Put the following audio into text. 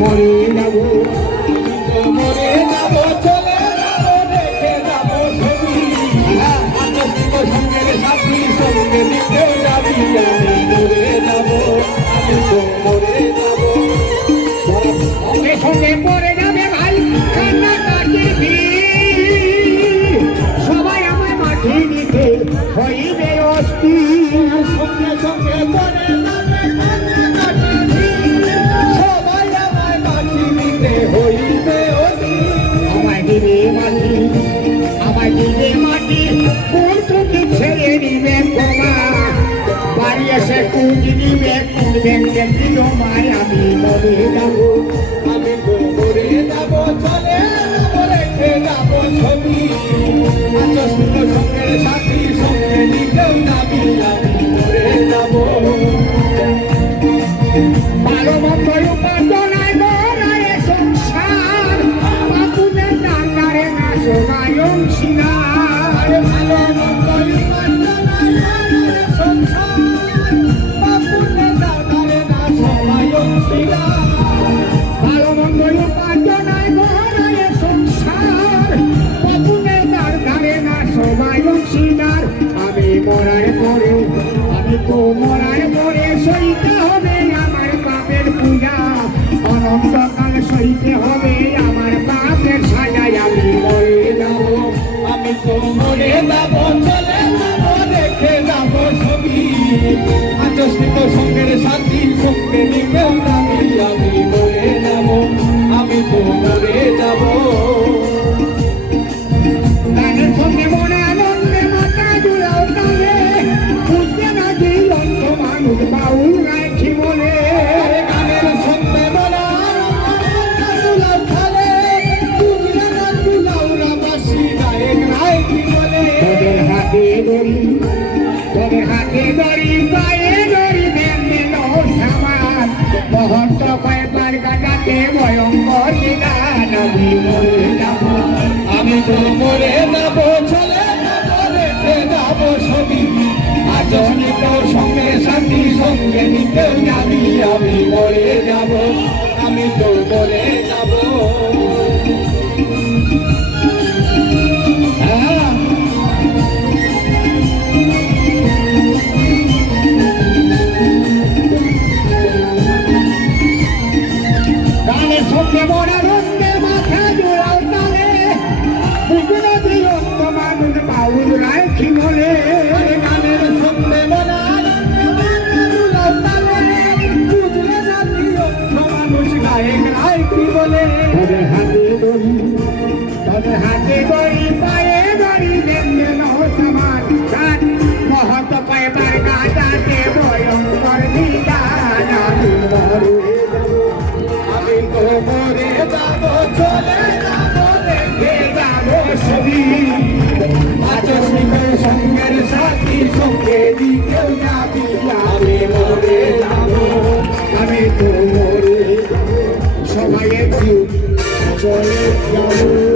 মরে যাব মরে যাব চলে যাব রেখে যাব ছবি সঙ্গের সাথী সঙ্গে দিতে যাবি আমি মরে যাব আমি তো মরে যাব সঙ্গে সঙ্গে পড়ে যাবে ভাই কান্না কাটিবি সবাই আমায় মাঠে নিতে হইবে অস্থির সঙ্গে সঙ্গে পড়ে যাবে কান্না কাটিবি সবাই আমায় মাটি নিতে হইবে আমায় দিবে মাটি আমায় দিবে মাটি কোন চোখে ছেড়ে দিবে তোমা বাড়ি এসে কুঁজ দিবে কুঁজবেন দেখি তোমায় আমি মরে যাব আমি তো মরে যাব চলে যাব রেখে যাব ছবি সঙ্গের সাথী সঙ্গে নিতেও যাবি আমি মরে যাব ভালো মন্দ উপার্জনায় গড়ায় সংসার বাপুদের ডাকারে না সবাই অংশীদার ভালো মন্দ উপার্জনায় গড়ায় সংসার বাপুদের ডাকারে না সবাই অংশীদার ভালো মন্দ উপার্জনায় গড়ায় সংসার বাপুদের ডাকারে না সবাই অংশীদার আমি মরার পরে আমি তো মরার পরে সইতে হবে আমার পাপের পূজা অনন্তকাল সইতে হবে আমার পাপের সাজায় আমি মরে যাব আমি তো মরে যাব চলে যাব রেখে যাব ছবি আচস্মিত সঙ্গের সাথী সঙ্গে নিতেও যাবি আমি মরে যাব আমি তো মরে যাব গানের সঙ্গে মনে আনন্দে মাথা জুড়াও তালে বুঝতে না যে অন্ত মানুষ বাউল রাখি বলে গানের সঙ্গে বলা দুলাও খালে তুমরা না দুলাউরা বাসি গায়ক রায় কি বলে তোদের হাতে দড়ি পায়ে দড়ি বেঁধে নাও সামান মহন্ত কয়েকবার গাজাতে ভয়ঙ্কর গান আমি মরে যাব আমি তো মরে যাব চলে যাব রেখে যাব ছবি আচস্মিত সঙ্গে সাথী সঙ্গে নিতেও যাবি আমি মরে যাব আমি তো মরে যাব গানের সঙ্গে মনে আনন্দে মাথা জোড়াও তালে বুঝতে না যে অন্ত মানুষ বাউল রাখি বলে গানের সঙ্গে বলা দুলাও তালে বুঝলে না প্রিয় মানুষ গায়ক রায় কি বলে তোদের হাতে দড়ি পায়ে দড়ি বেঁধে নাও সামান গান মহত কয়েকবার গাজাতে ভয়ঙ্কর বিধান আমি মরে আমি তো মরে যাব চলে যাব রেখে যাব ছবি আচস্মিত সঙ্গের সাথী সঙ্গে দিতেও যাবি আমি মরে যাব আমি তো মরে সবাই একটু চলে যাবো